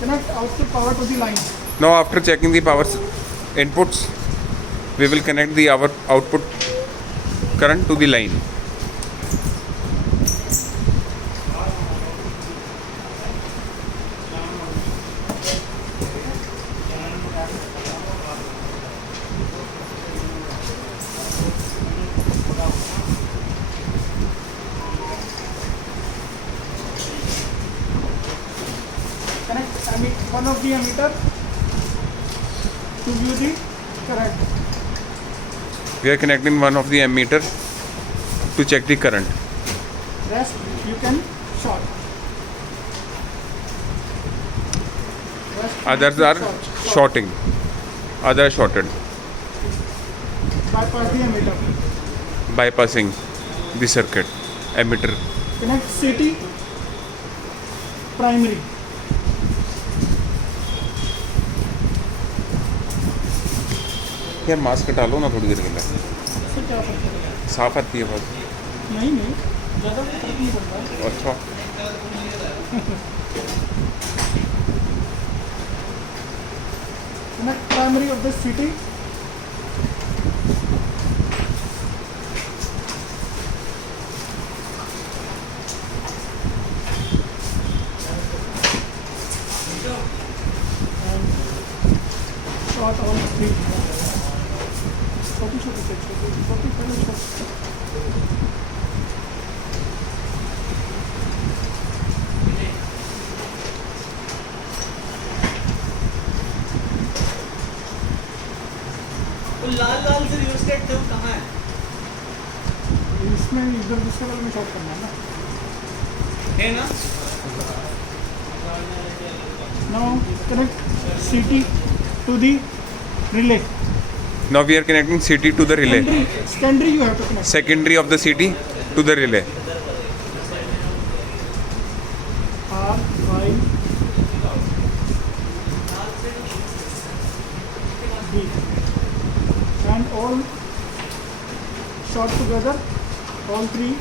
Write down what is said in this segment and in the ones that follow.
Connect output power to the line. Now after checking the power inputs, we will connect the our output current to the line. Connect one of the ammeter to view the current. We are connecting one of the ammeter to check the current. Rest you can short. Rest Others you are can shorting. Others are shorted, Bypass the ammeter. bypassing the circuit emitter. Connect CT primary. यार mask हटा लो ना थोड़ी देर के लिए, इससे क्या फर्क पड़ेगा? साफ आती है बहुत. नहीं ज़्यादा फर्क नहीं पड़ता है. अच्छा. Connect primary of the CT. Short all three. छोटी से छोटी पहले छोटी. वो लाल लाल से रियोस्टेट थे वो कहाँ है? इसमें इधर दूसरे वाले में शॉर्ट करना है ना. है ना? Now connect CT to the relay. Now we are connecting CT to the relay. Secondary you have to connect. Secondary of the CT to the relay. R, Y, B. And all short together. All three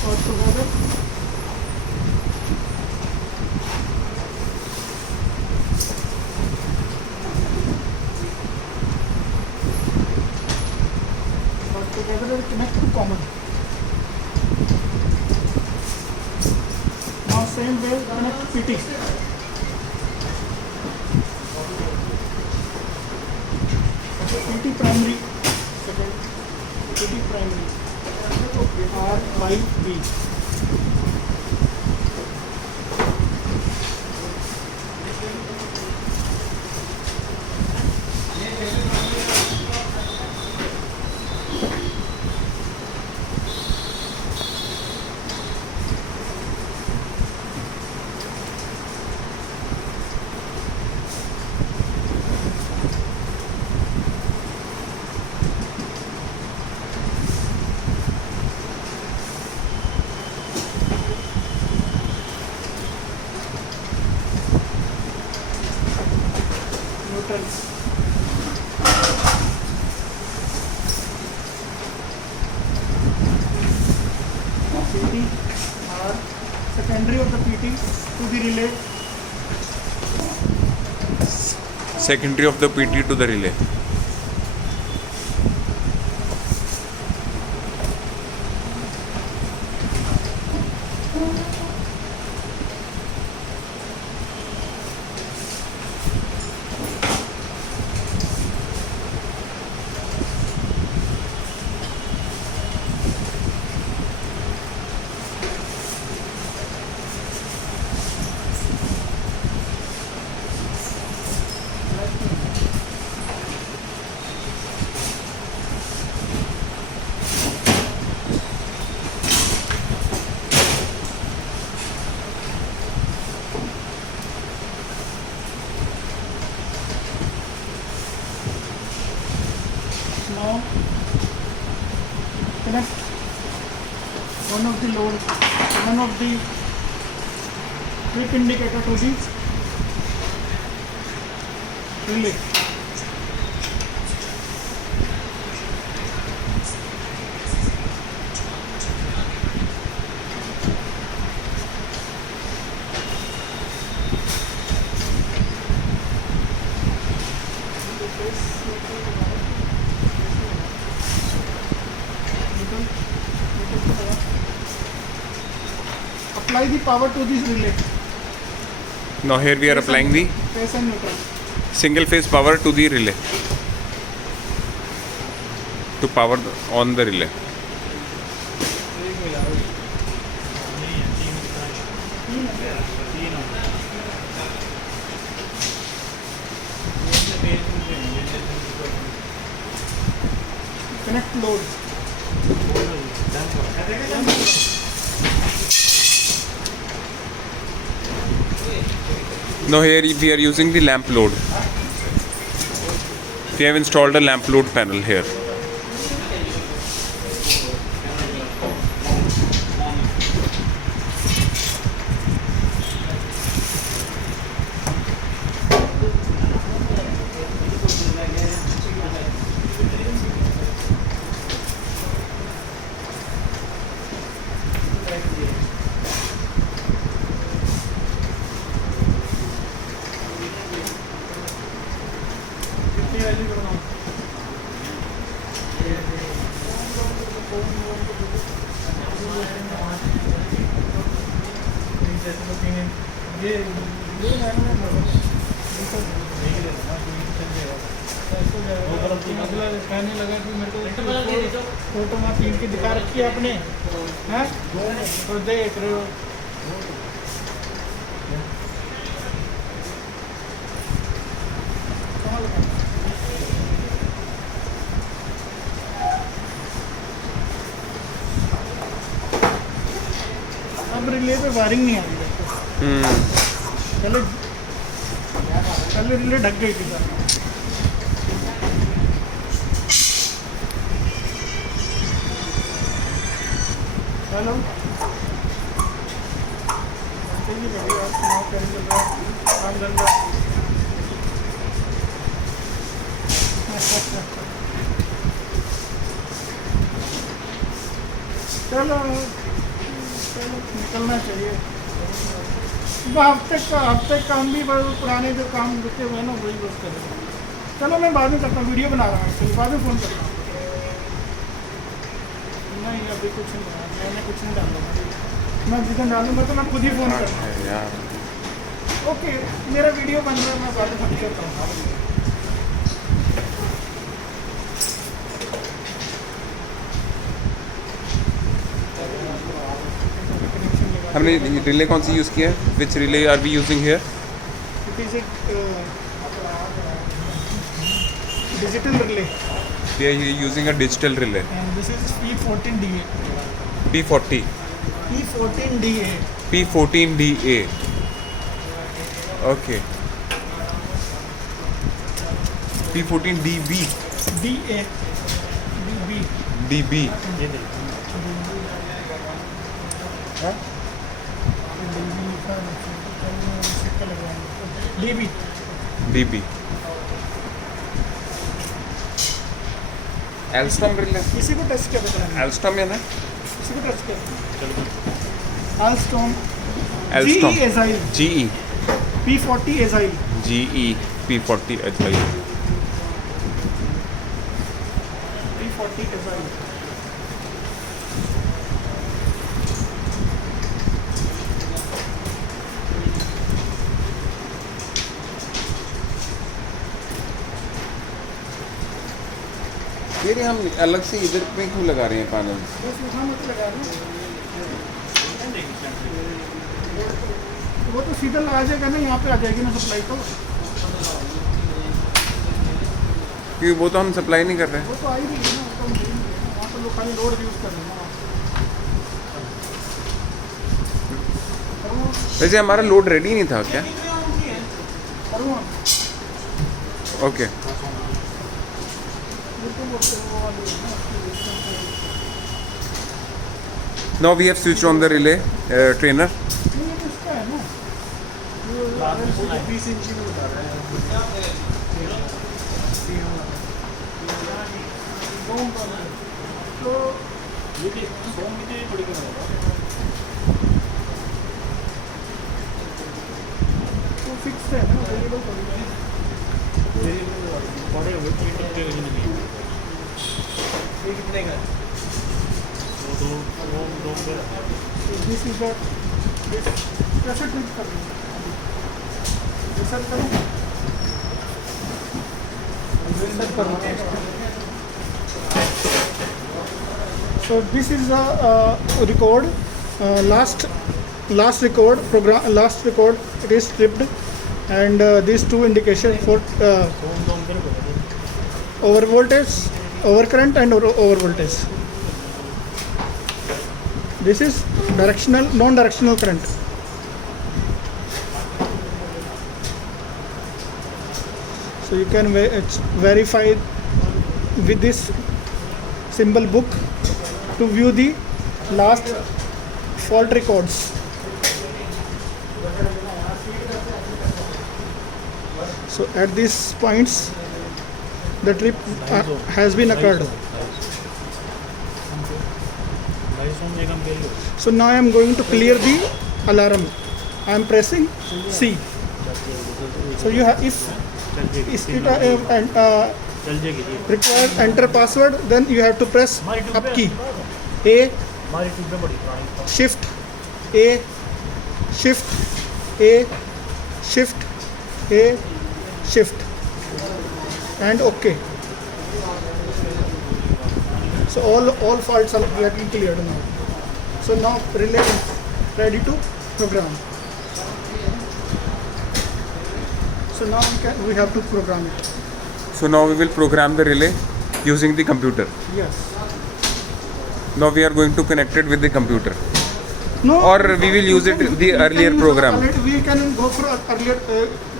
short together. Short together and connect to common. Now same way connect PT. PT primary, second PT primary, R by B. Neutrals. PT R, secondary of the PT to the relay. Secondary of the PT to the relay. Now connect one of the load, one of the trip indicator to the relay. apply the power to this relay. Now here we are applying the Phase and neutral. single phase power to the relay to power on the relay. Connect load. Now here we are using the lamp load. We have installed a lamp load panel here. कितनी value बनाऊं? ये मतलब कहने लगा कि मेरे को photo में 3 की दिखा रखी है आपने, हैं? तो देख रहे हो अब रिले पे वायरिंग नहीं आ रही है। पहले पहले रिले ढक गई थी सर। हेलो बढ़िया, आप सुनाओ कैसे चल रहा है काम धंधा? चलो चलो निकलना चाहिए। हफ्ते काम भी पुराने जो काम रुके हुए हैं ना वही बस करेगा। चलो मैं बाद में करता हूँ, वीडियो बना रहा हूँ, चलो बाद में फ़ोन करता हूँ। नहीं अभी कुछ नहीं है, मैंने कुछ नहीं डालूंगा। मैं जितना डालूंगा तो मैं खुद ही फ़ोन करूँगा। ओके मेरा वीडियो बन रहा है, मैं बाद में फोन करता हूँ। हमने रिले कौन सी यूज़ किया है? Which relay are we using here? It is एक digital relay We are using a digital relay. And this is P14DA। P40. P14DA। P14DA. Okay. P14DB. DA DB DB. DB DB. Alstom relay. इसी को touch किया था मैंने, Alstom है ना? इसी को टच किया। Alstom Alstom. GE Agile GE. P40 Agile GE P40 Agile. P40 Agile। ये हम अलग से इधर पे क्यों लगा रहे हैं पैनल? बस वहाँ मत लगा दो, वो तो सीधा आ जाएगा ना, यहाँ पे आ जाएगी ना सप्लाई तो। क्योंकि वो तो हम सप्लाई नहीं कर रहे हैं। वो तो आ ही रही है ना, वो तो हम दे ही नहीं रहे हैं। वहाँ तो लोग खाली लोड यूज़ कर रहे हैं ना। वैसे हमारा लोड रेडी नहीं था क्या? करूँ okay. Now we have switched on the relay trainer. Fixed है ना, वेरिएबल थोड़ी है। ये कितने का है? This is the कैसे ट्रिप कर रही हूँ रिसेट करूँ रिसेट कर रहा हूँ so this is a record last record it is stripped and these two indication for over voltage over current and over voltage. This is directional non-directional current. So you can verify with this symbol book to view the last fault records. So at these points the trip has been occurred. So now I am going to clear the alarm. I am pressing C. So you have if it requires enter password, then you have to press up key. A shift A shift A shift A shift and OK. So all faults are getting cleared now. So now relay is ready to program. So now we have to program it. So now we will program the relay using the computer. Yes. Now we are going to connect it with the computer. No. Or we will use it the earlier program. We can go for earlier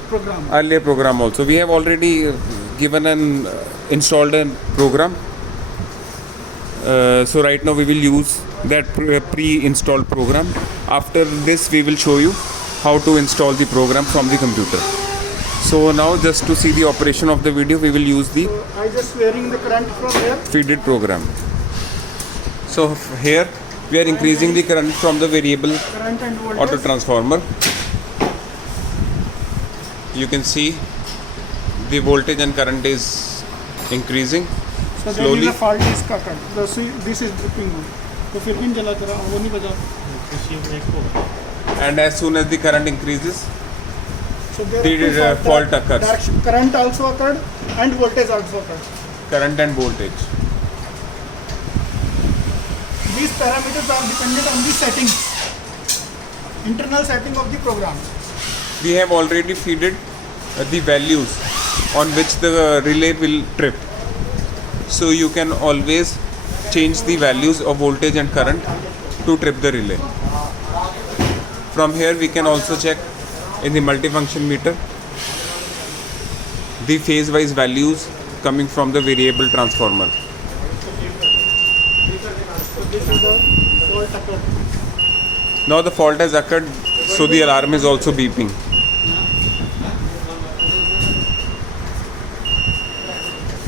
program. Earlier program also. We have already given an installed a program. So right now we will use that pre-installed program. After this we will show you how to install the program from the computer. So now just to see the operation of the video we will use the So I just varying the current from here. feed-it program. So here we are increasing the current from the variable Current and voltage. auto transformer. You can see the voltage and current is increasing So then slowly. the fault is cut. This is dripping on. तो फिर भी जला तेरा वो नहीं बजा. And as soon as the current increases, So there the are two fault occurs. direction, current also occurred and voltage also occurred. current and voltage. These parameters are dependent on the settings, internal setting of the program. We have already feeded the values on which the relay will trip. So you can always change the values of voltage and current to trip the relay. From here we can also check in the multifunction meter the phase wise values coming from the variable transformer. So this is the fault occurred. Now the fault has occurred, so the alarm is also beeping.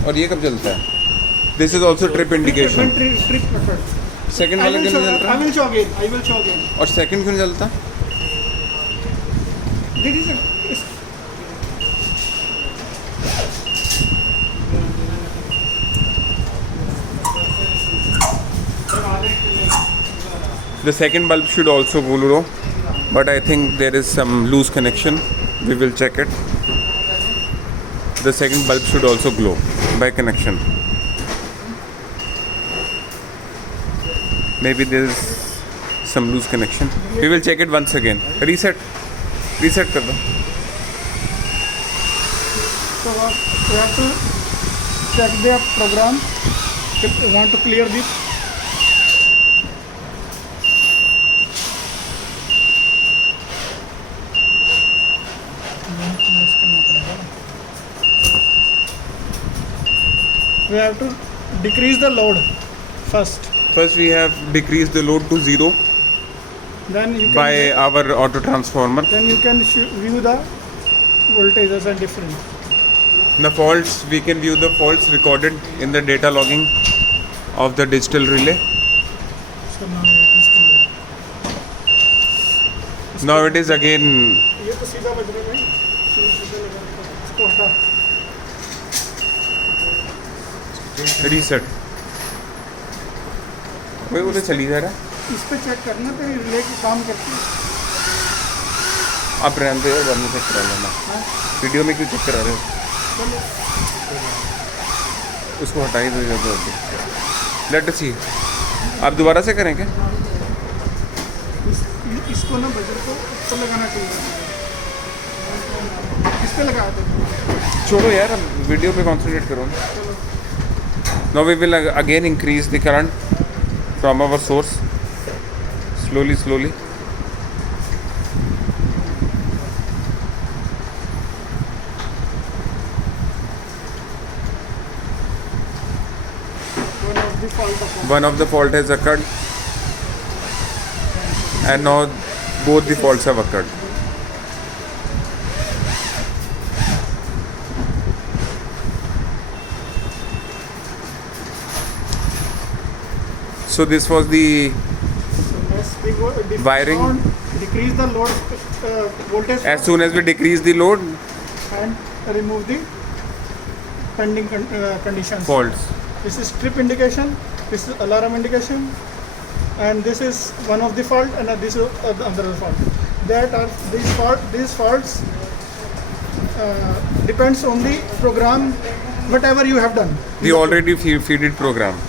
और ये कब चलता है? This is also trip indication. Trip occurred. Second वाला क्यों नहीं चल I रहा? will show again. I will show again. और second क्यों नहीं चलता? This is The second bulb should also go low, but I think there is some loose connection. We will check it. The second bulb should also glow by connection. Maybe there is some loose connection. We will check it once again. Reset कर दो. So we have to check the program. We want to clear the we have to decrease the load first. First we have decreased the load to 0 Then you can by our auto transformer. then you can view the voltages and difference. The faults, we can view the faults recorded in the data logging of the digital relay. So now it is clear. Now it is again ये तो सीधा बज रहा है भाई. सीधा लगा के इसको हटा. reset. वही उधर चली जा रहा है. इस पे चेक करना तो रिले की काम करती है. आप रहने दो यार, बाद में चेक करा लेना। वीडियो में क्यों चेक करा रहे हो? उसको हटाई दो या तो लेट सी। आप दोबारा से करें क्या? इसको ना बजर को ऊपर लगाना चाहिए। किस पे लगाया था? छोड़ो यार, अब वीडियो पे कंसंट्रेट करो। Now we will again increase the current from our source slowly. One of the fault has occurred, and now both the faults have occurred. So this was the Wiring. Decrease the load voltage as soon as we decrease the load, and remove the pending conditions. faults. This is trip indication, this is alarm indication, and this is one of the fault, and this is the other fault. That are these faults depends on the program, whatever you have done. The already feeded program,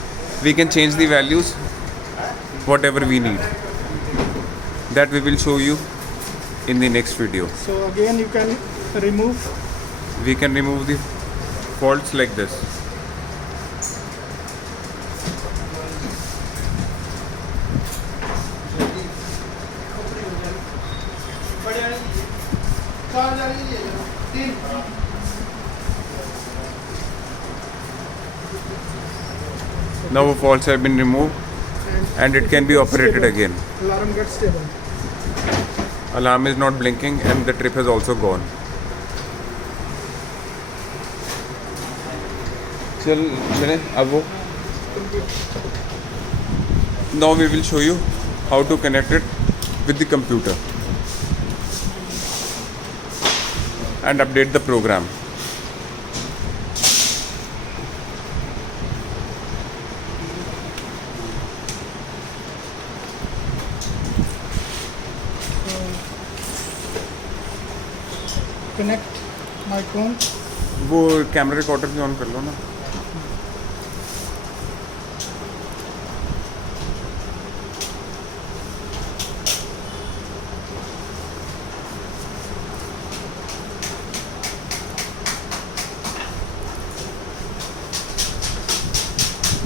we can change the values whatever we need. That we will show you in the next video. So again you can remove. We can remove the faults like this. Now faults have been removed and it can be operated again. Alarm gets stable. Alarm is not blinking and the trip has also gone. चल अब वो now we will show you how to connect it with the computer and update the program. Connect my phone. वो camera recorder भी on कर लो ना.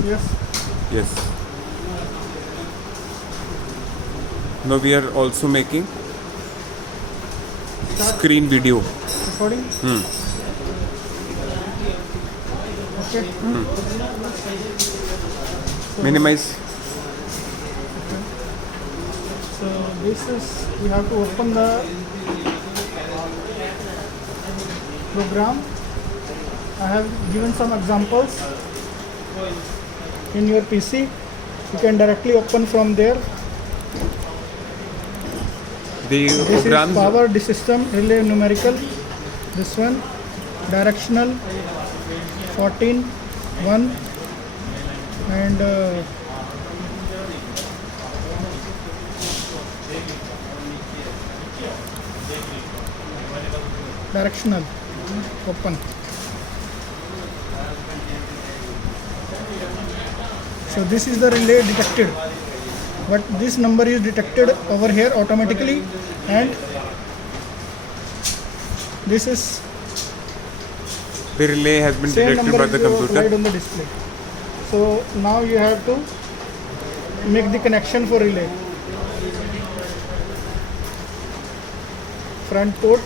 Yes. Yes. Now we are also making screen video. Recording. Okay. Minimize. So this is, we have to open the program. I have given some examples in your PC. You can directly open from there. The This is programs. power, the system, relay numerical. This one, directional, 14, 1, and directional, open. So this is the relay detected, but this number is detected over here automatically, and this is The relay has been same detected number by the is applied computer. on the display. So now you have to make the connection for relay. Front port,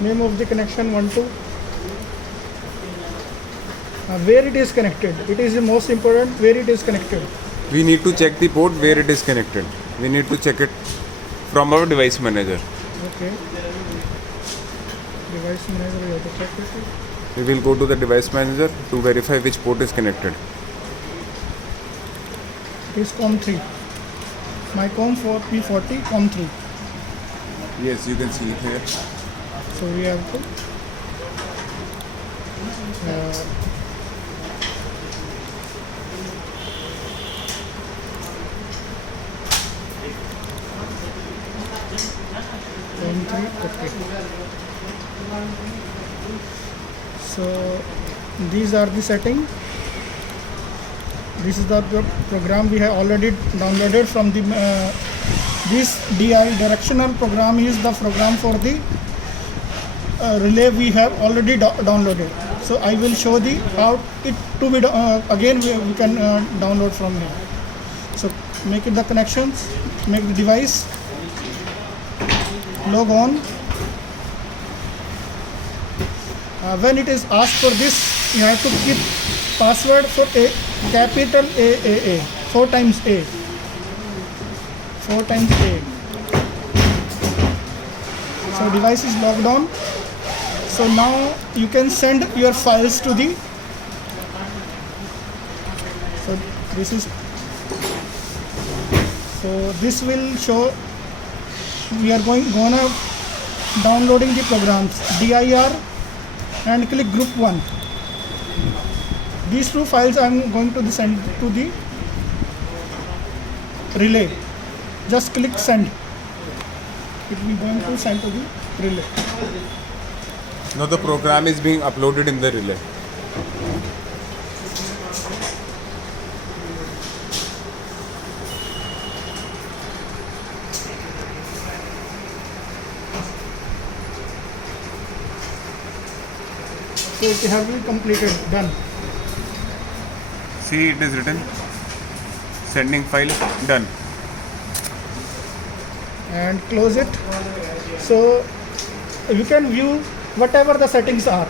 name of the connection 1 2. Where it is connected, it is the most important, where it is connected. We need to check the port where it is connected. We need to check it from our device manager. Okay. Device manager, you have to check it. We will go to the device manager to verify which port is connected. It is COM3. My COM for P40 COM3. Yes, you can see it here. So we have to Okay. So these are the setting. This is the program we have already downloaded from the this DI directional program is the program for the relay we have already downloaded. So I will show the how it to be again we can download from here. So make it the connections, make the device, log on. When it is asked for this, you have to keep password for a capital A 4 times A. 4 times A. So device is logged on. So now you can send your files to the. So this is. So this will show. We are gonna downloading the programs dir and click group 1. These two files I am going to send to the relay. Just click send. It will be going to send to the relay. Now the program is being uploaded in the relay. So it has been completed, done. See, it is written sending file done. And close it. So you can view whatever the settings are.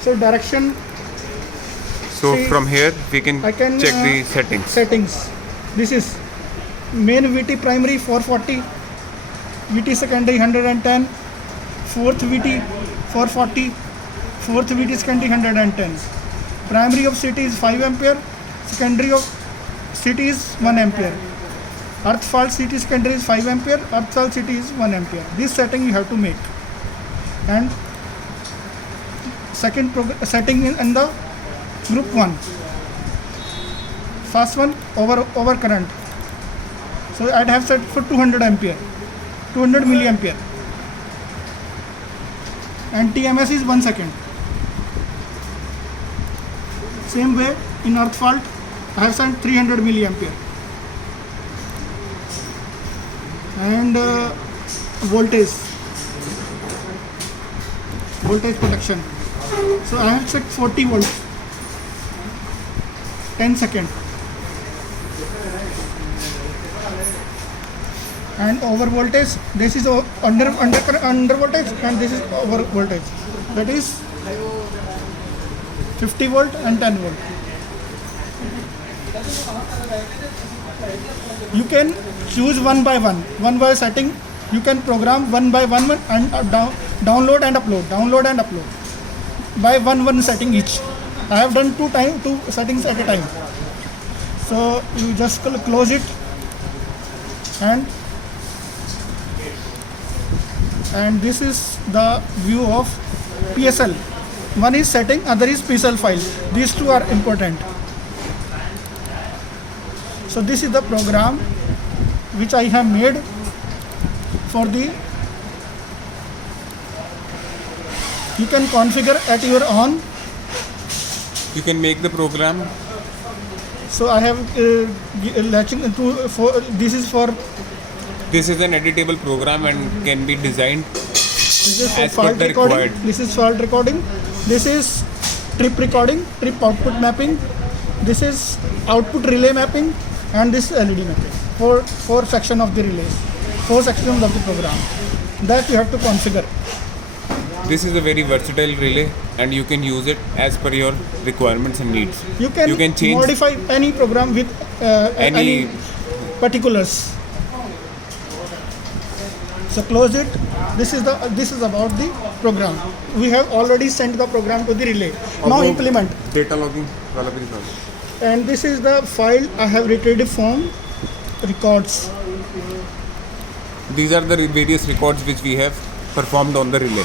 So direction. So See, from here we can, I can check the settings. Settings. This is main VT primary 440, VT secondary 110, fourth VT 440, fourth VT secondary 110. Primary of CT is 5 ampere, secondary of CT is 1 ampere. Earth fault CT secondary is 5 ampere, earth fault CT is 1 ampere. This setting you have to make. And second setting in the group 1. First one over current. So I'd have set for 200 ampere, 200 milliampere. And TMS is 1 second. Same way in earth fault, I have set 300 milliampere. And voltage protection. So I have set 40 volts, 10 second. And over voltage, this is under voltage and this is over voltage. That is 50 volt and 10 volt. You can choose one by setting. You can program one by one and download and upload by one setting each. I have done two settings at a time. So you just close it and this is the view of PSL. One is setting, other is PSL file. These two are important. So this is the program which I have made for the. You can configure at your own. You can make the program. So I have this is for. This is an editable program and can be designed This is for as per fault the recording. required. This is fault recording. This is trip recording, trip output mapping. This is output relay mapping, and this is LED mapping. Four section of the relays, 4 sections of the program that you have to configure. This is a very versatile relay and you can use it as per your requirements and needs. You can change modify any program with any particulars. So close it. This is about the program. We have already sent the program to the relay. Now implement. Data logging wala bhi dikhao. And this is the file I have retrieved from records. These are the various records which we have performed on the relay.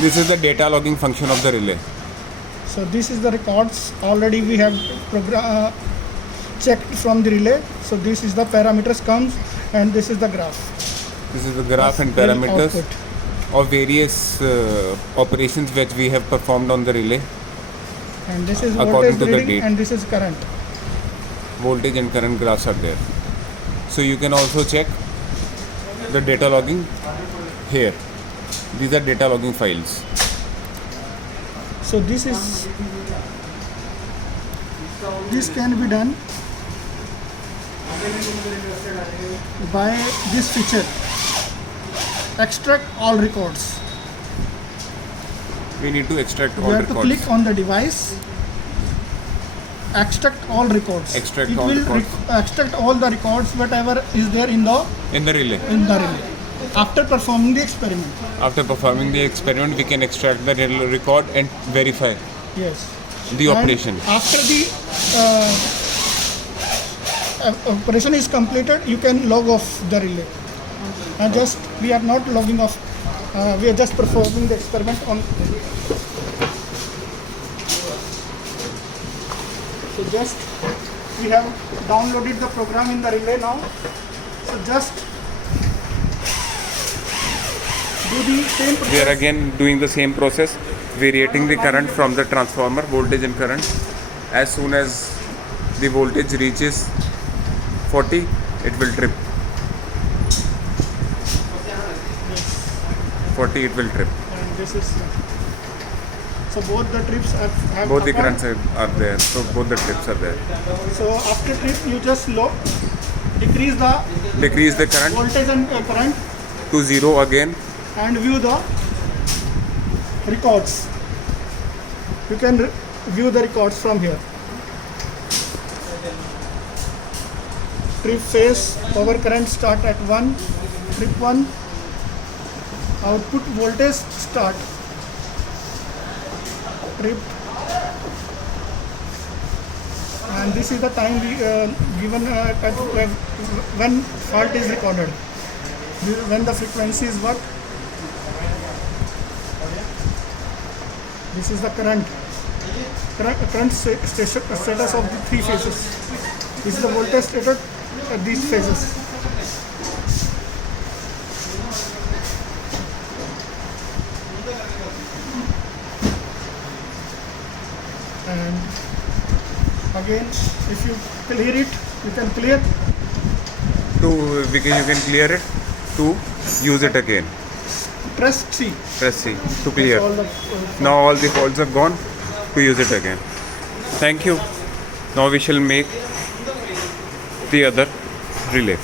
This is the data logging function of the relay. So this is the records already we have checked from the relay. So this is the parameters comes and this is the graph. This is the graph and Relay parameters output. of various operations which we have performed on the relay. And this is According voltage to the reading date. and this is current. Voltage and current graphs are there. So you can also check the data logging here. These are data logging files. So this can be done by this feature. Extract all records. We need to extract You all have to records. click on the device. Extract all records. Extract it all will records. extract all the records whatever is there in the relay. relay. After performing the experiment. After performing the experiment, we can extract the record and verify Yes. the And operation. after the operation is completed, you can log off the relay. And we are not logging off. We are just performing the experiment on. So we have downloaded the program in the relay now. So just do the same process. We are again doing the same process, variating the current from the transformer, voltage and current. As soon as the voltage reaches 40, it will trip. 40, it will trip. And this is so both the trips have Both the occurred. currents are there, so both the trips are there. So after trip you just decrease the Decrease the current voltage and current to 0 again. and view the records. You can view the records from here. Trip phase, power current start at 1, trip 1, output voltage start, trip, and this is the time given when fault is recorded, when the frequency is what. This is the current status of the three phases. This is the voltage status at these phases. And again, if you clear it, you can clear. You can clear it to use it again. Press C. Press C to clear. All the, Now all the faults are gone, to use it again. Thank you. Now we shall make the other relay.